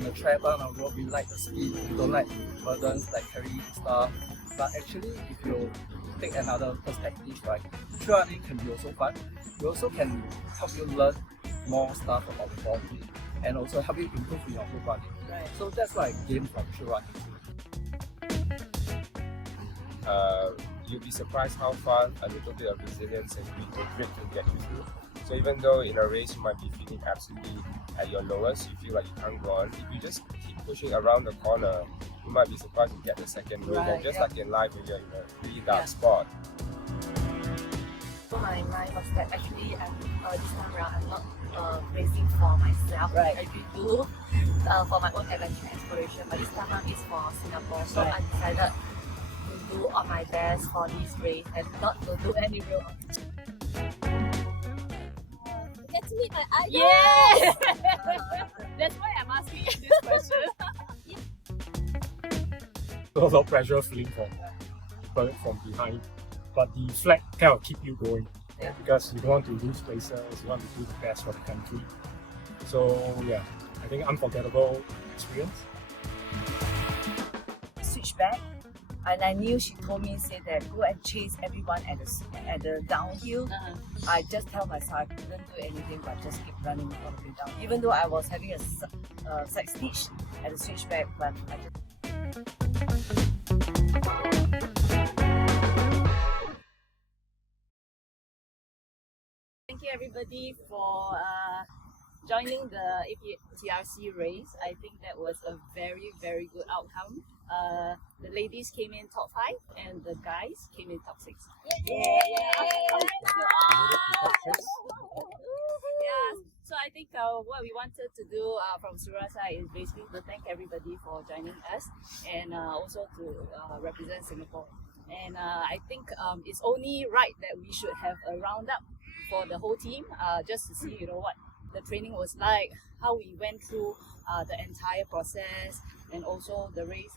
on the track, but on the road, we like the speed, we don't like burdens like carrying stuff. But actually, if you take another perspective, right, trail running can be also fun. You also can help you learn more stuff about the body and also help you improve in your road running. Right. So that's why I gain from trail running. You'll be surprised how far a little bit of resilience and grit can get you through. So even though in a race you might be feeling absolutely at your lowest, you feel like you can't go on, if you just keep pushing around the corner, you might be surprised to get the second win. And just like in life, when you're in a really dark spot. So my mind was that actually this time around I'm not racing for myself. Right. I do for my own adventure exploration, but this time around it's for Singapore. So I decided to do all my best for this race and not to do any real. Get to meet my idol. Yes! That's why I'm asking you this question. A lot of pressure feeling from behind, but the flag kind of keep you going because you don't want to lose places, you want to do the best for the country. So yeah, I think unforgettable experience. Switch back, and I knew she told me, say that go and chase everyone at the downhill. I just tell myself I couldn't do anything but just keep running all the way down, even though I was having a side stitch at the switchback, but I just. Thank you everybody for joining the APTRC race. I think that was a very, very good outcome. The ladies came in top 5 and the guys came in top 6. So I think what we wanted to do from Sura's side is basically to thank everybody for joining us and also to represent Singapore. And I think it's only right that we should have a roundup for the whole team, just to see, what the training was like, how we went through the entire process, and also the race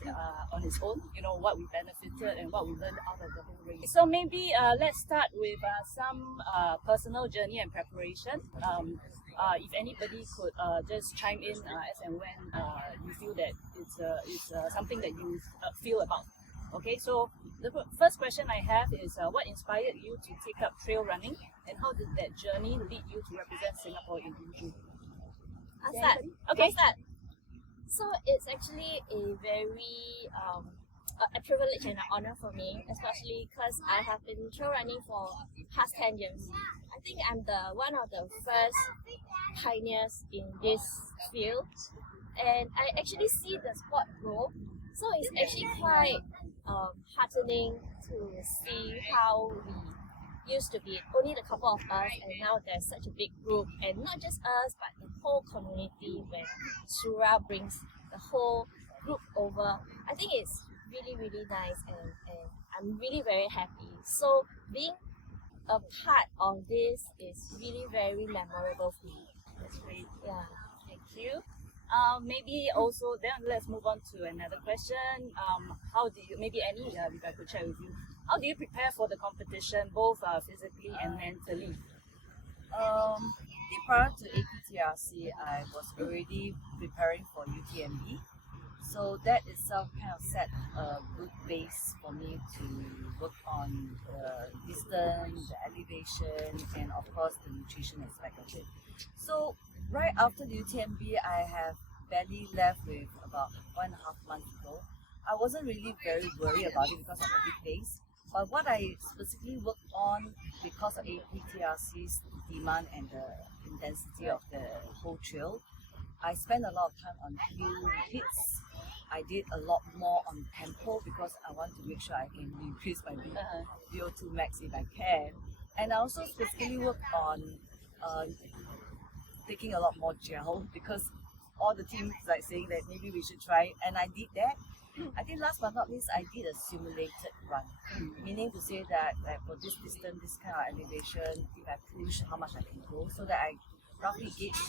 on its own. What we benefited and what we learned out of the whole race. So maybe let's start with some personal journey and preparation. If anybody could just chime in as and when you feel that it's something that you feel about. Okay, so the first question I have is what inspired you to take up trail running, and how did that journey lead you to represent Singapore in Inju? I'll start. Okay. I'll start. So it's actually a very a privilege and an honor for me, especially because I have been trail running for past 10 years. I think I'm one of the first pioneers in this field, and I actually see the sport grow. So it's actually quite heartening to see how we used to be only a couple of us, and now there's such a big group, and not just us but the whole community when Sura brings the whole group over. I think it's really, really nice, and I'm really very happy. So being a part of this is really very memorable for me. That's great. Yeah. Thank you. Maybe also then let's move on to another question. How do you, maybe Annie, if I could share with you, how do you prepare for the competition, both physically and mentally? Prior to APTRC, I was already preparing for UTMB. So that itself kind of set a good base for me to work on the distance, the elevation, and of course the nutrition aspect of it. So right after the UTMB, I have barely left with about 1.5 months ago. I wasn't really very worried about it because of the big base. But what I specifically worked on because of APTRC's demand and the intensity of the whole trail, I spent a lot of time on hill hits. I did a lot more on tempo because I want to make sure I can increase my VO2 max if I can. And I also specifically worked on taking a lot more gel because all the teams like saying that maybe we should try it, and I did that. I think last but not least, I did a simulated run, meaning to say that for this distance, this kind of elevation, if I push, how much I can go, so that I roughly gauge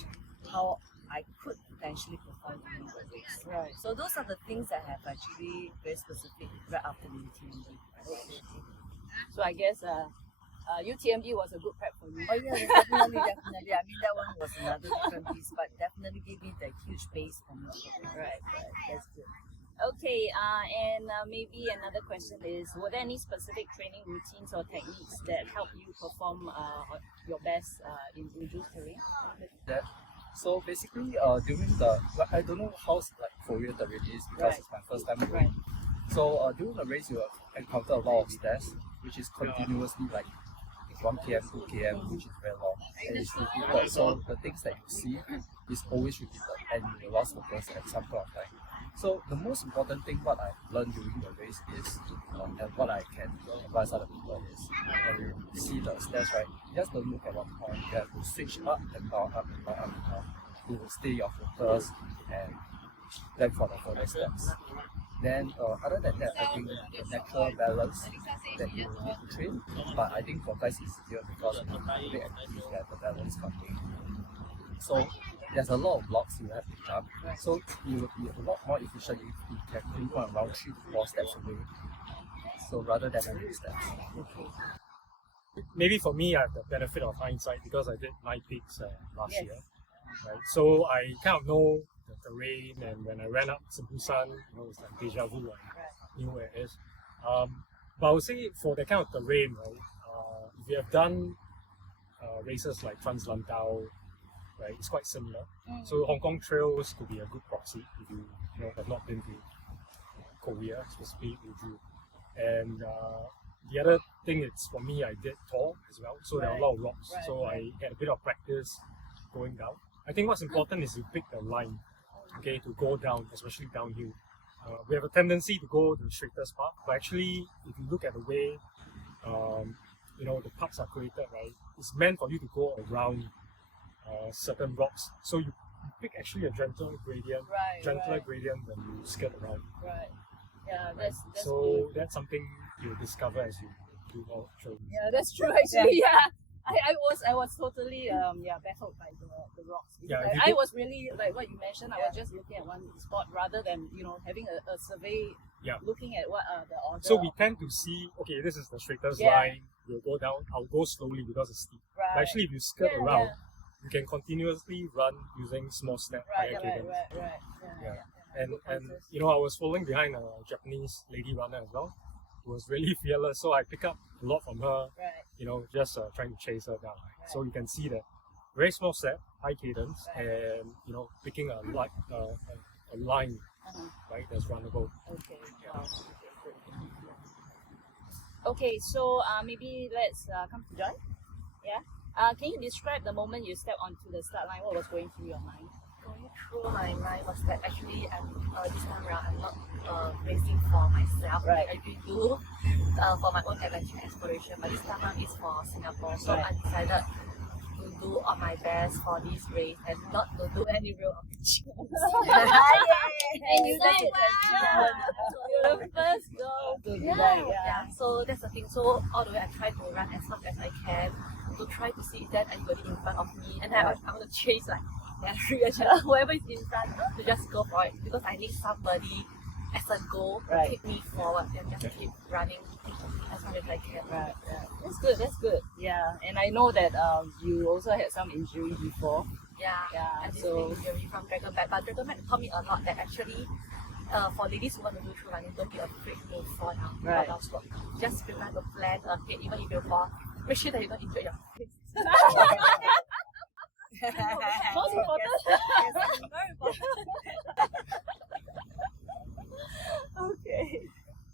how I could potentially perform in the race. Right. So those are the things that I have actually very specific right after the UTMB. So I guess UTMB was a good prep for you. Oh yeah, definitely. I mean, that one was another different piece, but definitely gave me the huge base for me. Right, that's good. Okay, and maybe another question is, were there any specific training routines or techniques that help you perform your best in reduced terrain? So basically, during I don't know how Korea terrain is because Right. it's my first time Right. going. So during the race, you encounter a lot of stairs, which is continuously like 1 km, 2 km, which is very long, and it's repeated. So the things that you see is always repeated, and you will lost focus at some point of time. So the most important thing what I've learned during the race is, and what I can advise other people is, when you see the stairs, right, you just don't look at one point. You have to switch up and down, up and down, up and down, to stay your focus and then for the further steps. Then other than that, I think the natural balance that you need to train, but I think for guys it's easier because in big activity you have the balance coming. So there's a lot of blocks you have to jump, so you will be a lot more efficient if you can pinpoint around 3 to 4 steps away. So rather than many steps. Maybe for me, I have the benefit of hindsight because I did Handpicked last Yes. year, right? So I kind of know the terrain, and when I ran up Busan, it's like deja vu. I knew where it is. But I would say for that kind of terrain, right? If you have done races like Trans Lantau, right, it's quite similar. So Hong Kong trails could be a good proxy if you have not been to Korea, specifically Jeju. And the other thing is for me, I did tour as well, so there are a lot of rocks. So I had a bit of practice going down. I think what's important is you pick the line, okay, to go down, especially downhill. We have a tendency to go the straightest path, but actually, if you look at the way, the paths are created, right, it's meant for you to go around certain rocks. So you pick actually a gentler gradient when you skirt around. Right. Yeah, that's so that's something you discover as you do more trails. Yeah, that's true actually. Yeah. I was totally baffled by the rocks. Yeah, I was really like what you mentioned. I was just looking at one spot rather than having a survey. Yeah. Looking at what are the order. So we tend to see, okay, this is the straightest line. We'll go down. I'll go slowly because it's steep. Right. But actually, if you skirt around, you can continuously run using small step higher cadence. Right. Yeah. And I was following behind a Japanese lady runner as well, who was really fearless. So I pick up a lot from her. Right. Just trying to chase her down. Right? So you can see that very small step, high cadence, and picking a line, right, that's runnable. Okay. Wow. Okay, so maybe let's come to Joy. Yeah. Can you describe the moment you stepped onto the start line? What was going through your mind? Going through my mind was that actually this time around I'm not racing for myself. Right. I do for my own adventure exploration, but this time around is for Singapore. So I decided to do all my best for this race and not to do any real opportunities. And you did. Yeah. You're the first girl to do that. Yeah. So that's the thing. So all the way I try to run as fast as I can to try to see if there's anybody in front of me, and then I want to chase whoever is in front to just go for it because I need somebody as a goal to keep me forward and just keep running as much as I can. Right. That's good. Yeah. And I know that you also had some injury before. Yeah. And this injury from Dragonback, but Dragonback taught me a lot that actually for ladies who want to do through running, don't be afraid to fall down. Right. Just prepare to plan ahead, even if you fall. Make sure that you don't injure your face. Most important. Very important. Okay.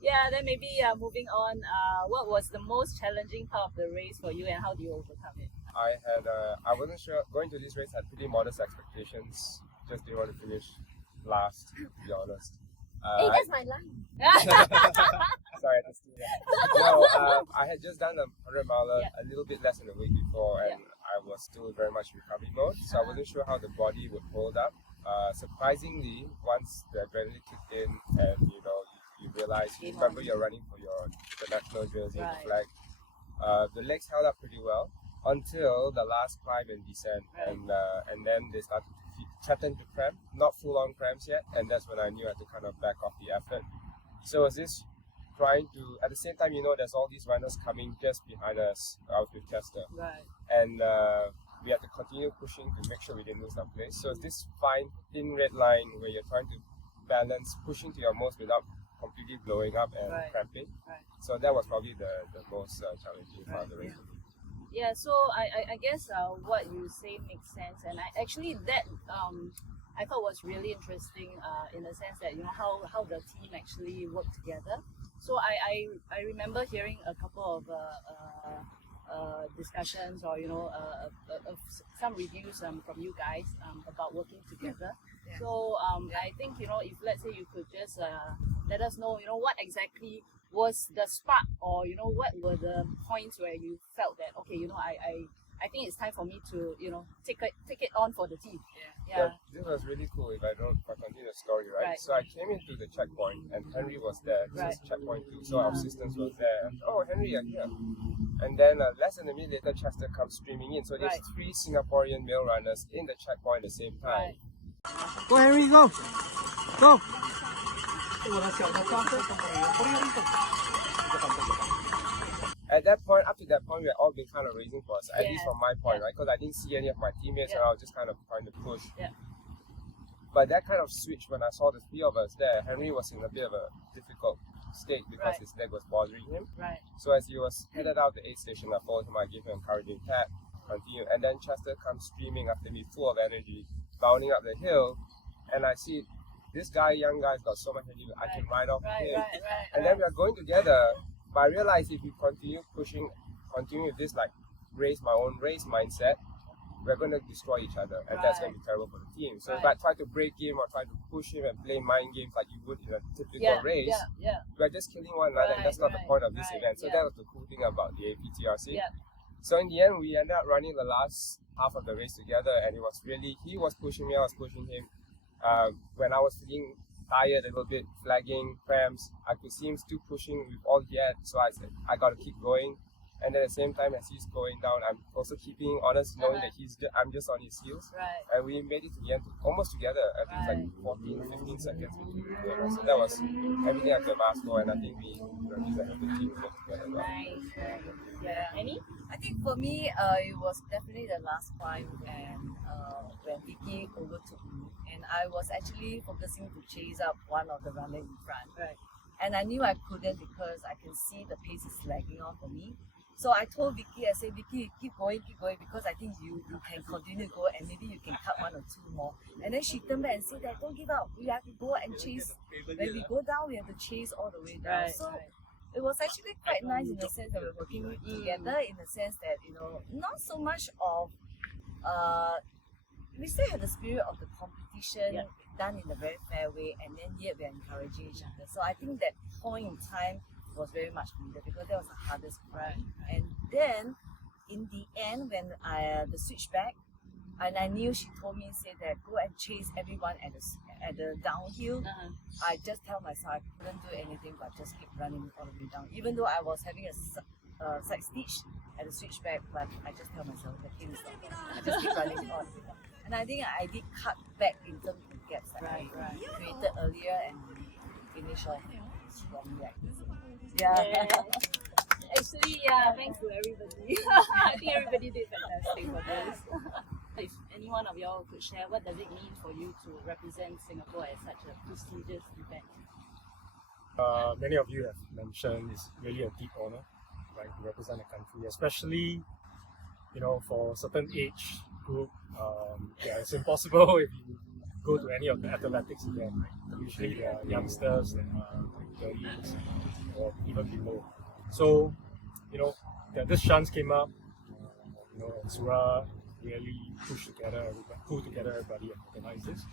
Yeah, then maybe moving on, what was the most challenging part of the race for you and how do you overcome it? I wasn't sure, going to this race I had pretty modest expectations, just didn't want to finish last, to be honest. Hey, that's my line. Sorry, I just did that. No, I had just done a 100 miler a little bit less than a week before, and I was still very much in recovery mode, so I wasn't sure how the body would hold up. Surprisingly, once the adrenaline kicked in and you realize, you remember you're running for your international jersey, the flag, the legs held up pretty well until the last climb and descent, and then they started to threaten to cramp, not full on cramps yet, and that's when I knew I had to kind of back off the effort. So it was this trying to, at the same time, there's all these runners coming just behind us. I was with Chester. Right. And we had to continue pushing to make sure we didn't lose our place. So it's this fine, thin red line where you're trying to balance pushing to your most without completely blowing up and Right. cramping. Right. So that was probably the most challenging part of the race. Yeah, so I guess what you say makes sense, and that I thought was really interesting in the sense that how the team actually worked together. So I remember hearing a couple of discussions or some reviews from you guys about working together. Yeah. So I think if let's say you could just let us know what exactly was the spark, or what were the points where you felt that okay, I think it's time for me to take it on for the team. Yeah. This was really cool. If I continue the story, right? Right. So I came into the checkpoint and Henry was there. This Right. is checkpoint 2. So our assistants was there. And, oh, Henry, you're here. And then less than a minute later, Chester comes streaming in. So there's Right. 3 Singaporean male runners in the checkpoint at the same time. Right. Go Henry, go! Go! At that point, up to that point, we had all been kind of racing for us, at least Yeah. from my point, Yeah. right? Because I didn't see any of my teammates, and Yeah. I was just kind of trying to push. Yeah. But that kind of switch when I saw the 3 of us there. Henry was in a bit of a difficult state because Right. his leg was bothering him. Right. So as he was headed out the aid station, I followed him. I gave him an encouraging tap, continue, and then Chester comes streaming after me, full of energy, bounding up the hill, and I see this guy, young guy's got so much energy, I can ride off Right. him. Right. Right. And then we are going together, but I realized if we continue with this like race my own race mindset, we're going to destroy each other, and that's going to be terrible for the team. So if I Right. try to break him or try to push him and play mind games like you would in a typical Yeah. race, Yeah. we're just killing one another, and that's not the Right, point of this right, event. So yeah. that was the cool thing about the APTRC. Yeah. So in the end, we ended up running the last half of the race together, and it was really, he was pushing me, I was pushing him. When I was feeling tired, a little bit flagging, cramps, I could see him still pushing with all he had. So I said, I got to keep going. And at the same time, as he's going down, I'm also keeping honest, knowing that I'm just on his heels. Right. And we made it to the end, almost together. I think it's like 14, 15 seconds between the two of us. So that was everything I could have asked for, and I think we represented the team well together. Well. Nice. Yeah. Annie? I think for me, it was definitely the last climb, and when Vicky overtook me, and I was actually focusing to chase up one of the runners in front. Right. And I knew I couldn't because I can see the pace is lagging off for me. So I told Vicky, I said, Vicky, keep going, because I think you can continue to go, and maybe you can cut 1 or 2 more. And then she turned back and said that don't give up. We have to go and chase. When we go down, we have to chase all the way down. Right. So it was actually quite nice in the sense that we're working together, in the sense that, not so much of, we still have the spirit of the competition Yeah. done in a very fair way, and then yet we're encouraging each other. So I think that point in time was very much needed, because that was the hardest part. And then in the end, when the switchback, and I knew she told me, say that go and chase everyone at the downhill. I just tell myself I couldn't do anything but just keep running all the way down, even though I was having a side stitch at the switchback, but I just tell myself that can't stop. I just keep running all the way down. And I think I did cut back in terms of the gaps that I created earlier, and finish off strongly. Yeah. Actually, thanks to everybody. I think everybody did fantastic for this. If any one of y'all could share, what does it mean for you to represent Singapore at such a prestigious event? Many of you have mentioned it's really a deep honor, right, to represent a country, especially for a certain age group. It's impossible if you go to any of the athletics event. Right? Usually there are youngsters that are like 30s or even below. So this chance came up. And Surah really pulled together everybody and organized this.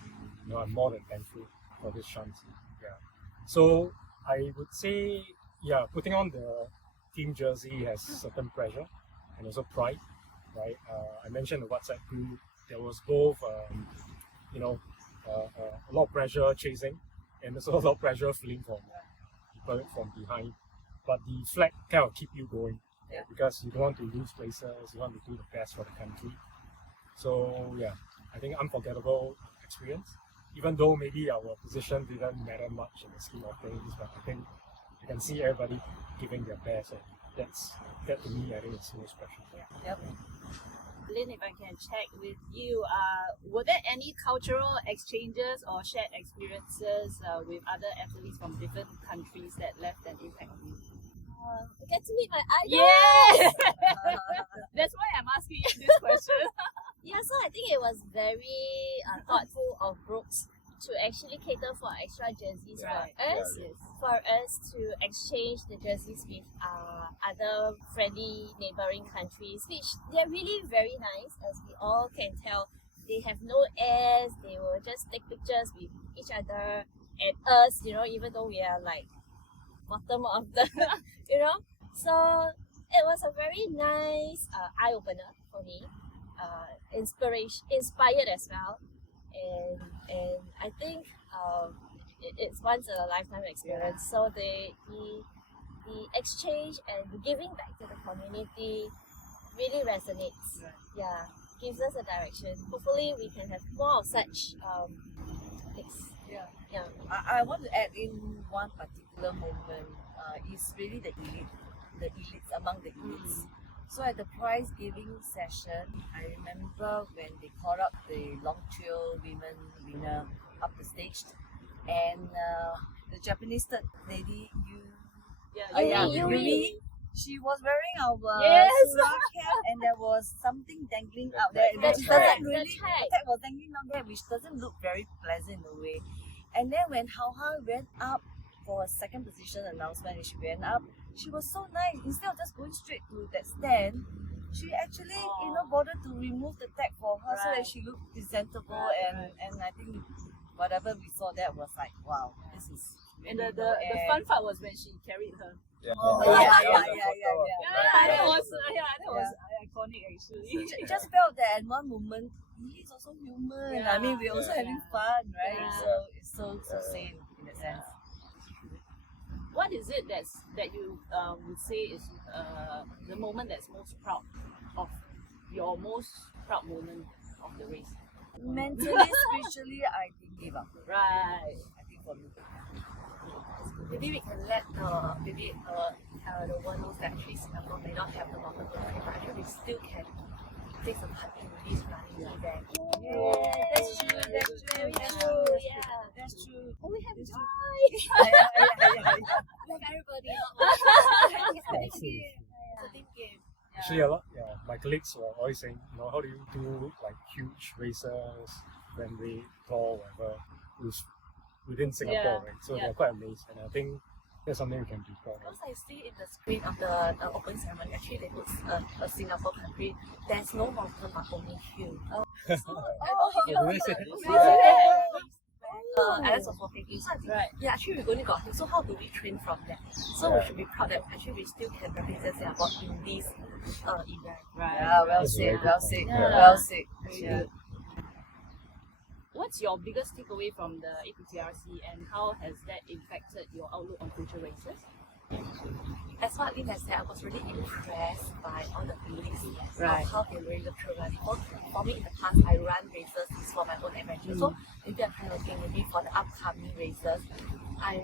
I'm more than thankful for this chance. Yeah. So I would say, putting on the team jersey has certain pressure and also pride, right? I mentioned the WhatsApp group. There was both, a lot of pressure chasing, and also a lot of pressure feeling from people from behind. But the flag kind of keep you going, because you don't want to lose places. You want to do the best for the country. So I think unforgettable experience. Even though maybe our position didn't matter much in the scheme of things, but I think you can and see everybody giving their best. And that to me, I think it's most special. Yep. Lynn, if I can check with you, were there any cultural exchanges or shared experiences with other athletes from different countries that left an impact on you? Get to meet my idol. Yeah! That's why I'm asking you this question. Yeah, so I think it was very thoughtful of Brooks to actually cater for extra jerseys Right. for us to exchange the jerseys with other friendly neighboring countries, which they're really very nice, as we all can tell. They have no airs, they will just take pictures with each other and us, even though we are like bottom of the, So it was a very nice eye-opener for me, inspired as well. And I think it's once in a lifetime experience. So the exchange and the giving back to the community really resonates. Right. Yeah, gives us a direction. Hopefully, we can have more of such topics. Yeah. I want to add in one particular moment. It's really the elites among the elites. So at the prize giving session, I remember when they called up the long trail women winner up the stage, and the Japanese third lady, Yuri, she was wearing our Sura cap, and there was something dangling out there. The The tag was dangling out there, which doesn't look very pleasant in a way. And then when Hao went up for a second position announcement, and she went up, she was so nice. Instead of just going straight to that stand, she actually, bothered to remove the tag for her so that she looked presentable. And I think whatever we saw there was like, wow, this is. And the fun part was when she carried her. Yeah. That was iconic actually. Just felt that at one moment, he's also human. Yeah. I mean, we're also having fun, right? Yeah. So it's so sane in a sense. What is it that you would say is the moment that's most proud of, your most proud moment of the race? Mentally, spiritually, I think give up. Right. I think for me. Maybe we can let the world knows that actually Singapore may not have the local country, but actually we still can take some part in this running event. Yeah, that's true. That's true. Oh, we have joy! Love everybody. Thinking. Actually, a lot. Yeah, my colleagues were always saying, how do you do like huge races, friendly, tall, whatever, within Singapore, right? So they're quite amazed, and I think that's something we can be proud of. Because I see in the screen of the opening ceremony, actually they put a Singapore country. There's no mountain but only hill. Alex was walking in, so I think, actually we only got him. So how do we train from that? So we should be proud that actually we still can represent Singapore in this event. Right. Yeah, well said. Yeah. What's your biggest takeaway from the APTRC, and how has that impacted your outlook on future races? As what Lynn has said, I was really impressed by all the feelings Right. of how they really look through running. For me, in the past, I run races for my own adventure. So maybe I'm kind of looking maybe for the upcoming races, I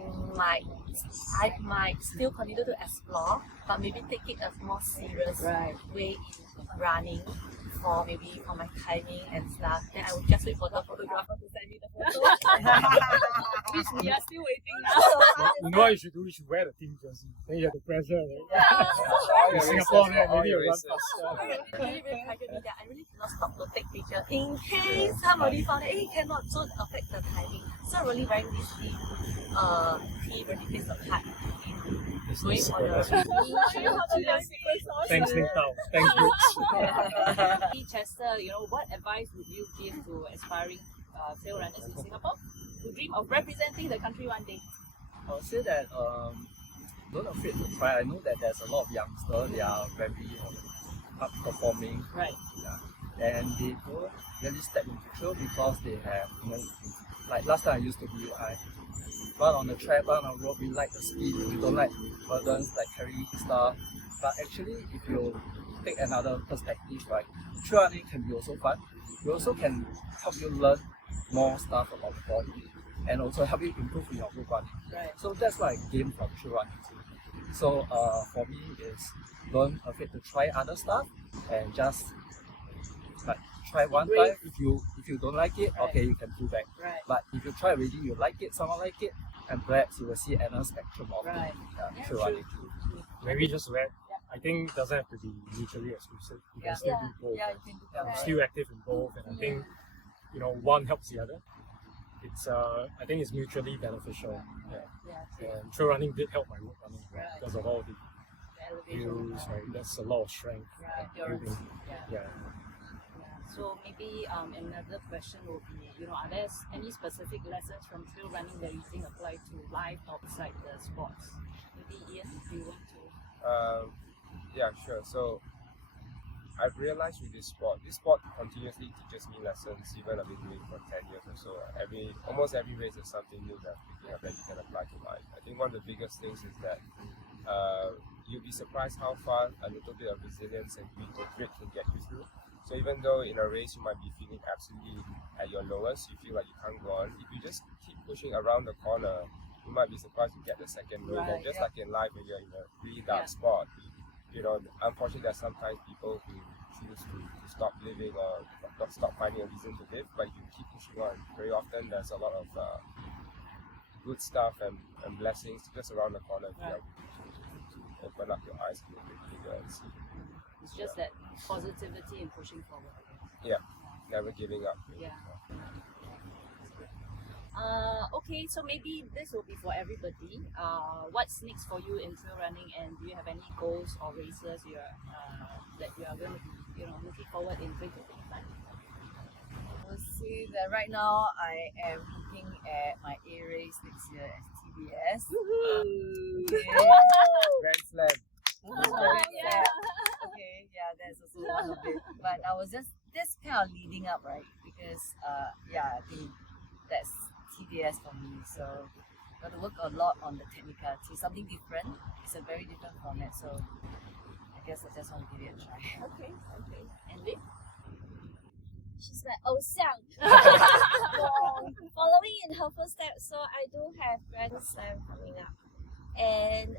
might still continue to explore, but maybe take it a more serious way in running. Maybe for my timing and stuff, then I will just wait for the photographer to send me the photo. Which we are still waiting now. You know what you should do? You should wear the team jersey. Then you have the pressure. Right? In Singapore, maybe you run faster. Really pressured me that I really cannot stop to take picture in case somebody found that he cannot, so affect the timing. So really wearing this team really plays a part in going for the Thanks, Nick Tao. Thanks, Brooks. Chester, what advice would you give to aspiring trail runners in Singapore who dream of representing the country one day? I would say that don't afraid to try. I know that there's a lot of youngsters, they are very up performing. Right. Yeah. And they don't really step into trail because they have, like last time I used to be, I run on the track, run on the road, we like the speed, we don't like burdens like carrying stuff. But actually, if you take another perspective, right, trail running can be also fun. You also can help you learn more stuff about the body. and also help you improve in your group running. Right. So that's what I gain from trail running too. So for me is don't afraid to try other stuff and just like try one time. If you don't like it, Right. okay, you can pull back. Right. But if you try already, you like it, someone like it, and perhaps you will see another spectrum of Right. trail running. Maybe just to add, I think it doesn't have to be mutually exclusive. You can still do both. Yeah, you can do I'm that. still active in both, and I think one helps the other. It's I think it's mutually beneficial. Yeah. And trail running did help my road running Right. because of all the Elevation. hills, right? That's a lot of strength. Right. Building. Endurance. Yeah. Yeah. So maybe another question would be, are there any specific lessons from trail running that you think apply to life outside the sports? Maybe Ian, do you want to? Yeah, sure. So I've realized with this sport continuously teaches me lessons. Even I've been doing it for 10 years or so. Almost every race is something new that you can apply to life. I think one of the biggest things is that you'll be surprised how far a little bit of resilience and grit can get you through. So even though in a race you might be feeling absolutely at your lowest, you feel like you can't go on. If you just keep pushing around the corner, you might be surprised to get the second win. Right, And just yeah. like in life, when you're in a really dark spot, unfortunately, there's sometimes people who choose to stop living or stop finding a reason to live. But if you keep pushing on, very often there's a lot of good stuff and blessings just around the corner. If you are willing to open up your eyes a little bit bigger and see. It's just that positivity and pushing forward. Yeah, never giving up. Yeah. Okay, so maybe this will be for everybody. What's next for you in trail running, and do you have any goals or races that you are going to be, looking forward in 2025? We'll see that right now I am looking at my A race next year at TBS. Okay. Grand Slam. Okay, yeah, that's also one of it. But I was just kind of leading up, right? Because I think that's TDS for me. So got to work a lot on the technicality, something different. It's a very different format, so I guess I just want to give it a try. Okay. And Lip? She's my 偶像. Following in her footsteps, so I do have Grand Slam coming up. And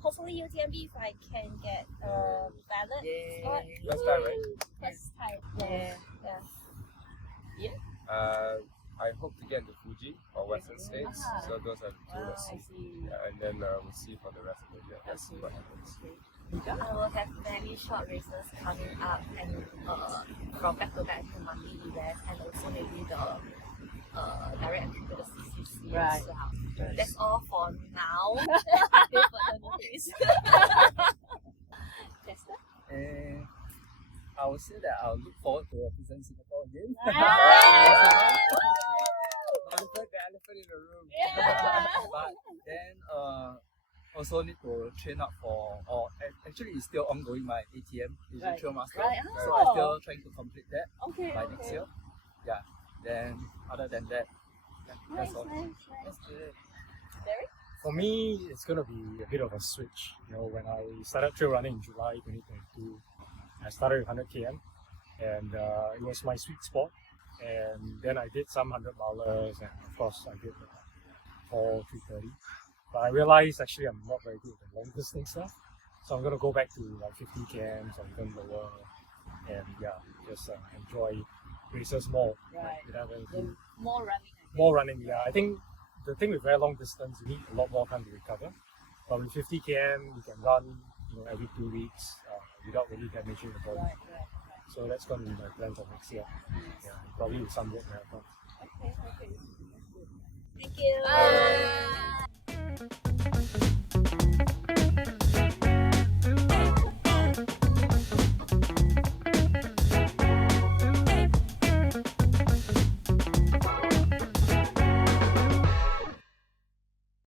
hopefully UTMB, if I can get ballot spot. First time, right? First time. Yeah. I hope to get into Fuji or Western States. So those are the two. Let's I see. see. Yeah, and then we'll see for the rest of the year. Let's see what happens. I will have many short races coming up and from back-to-back to monthly events, and also maybe the direct entry to the CCC Right. as well. That's all for now. Until further notice. Tester? And I would say that I'll look forward to represent Singapore again. The elephant in the room. But then also need to train up actually it's still ongoing my ATM, Asian Trail Master. Right. So I'm still trying to complete that Okay. by next year. Yeah. Then other than that, that's all. That's good. For me, it's going to be a bit of a switch. When I started trail running in July 2022, I started with 100 km, and it was my sweet spot. And then I did some 100 milers, and of course I did 330. But I realized actually I'm not very good at the long distance stuff, so I'm going to go back to like 50 kms or even lower, and just enjoy races more. Right. Without having to The more running. more running, yeah. I think the thing with very long distance, you need a lot more time to recover. But with 50 km, you can run, every 2 weeks without really damaging the body. Right. So that's going to be my plan for next year. Yeah, probably with some road marathons. Okay. Thank you. Bye.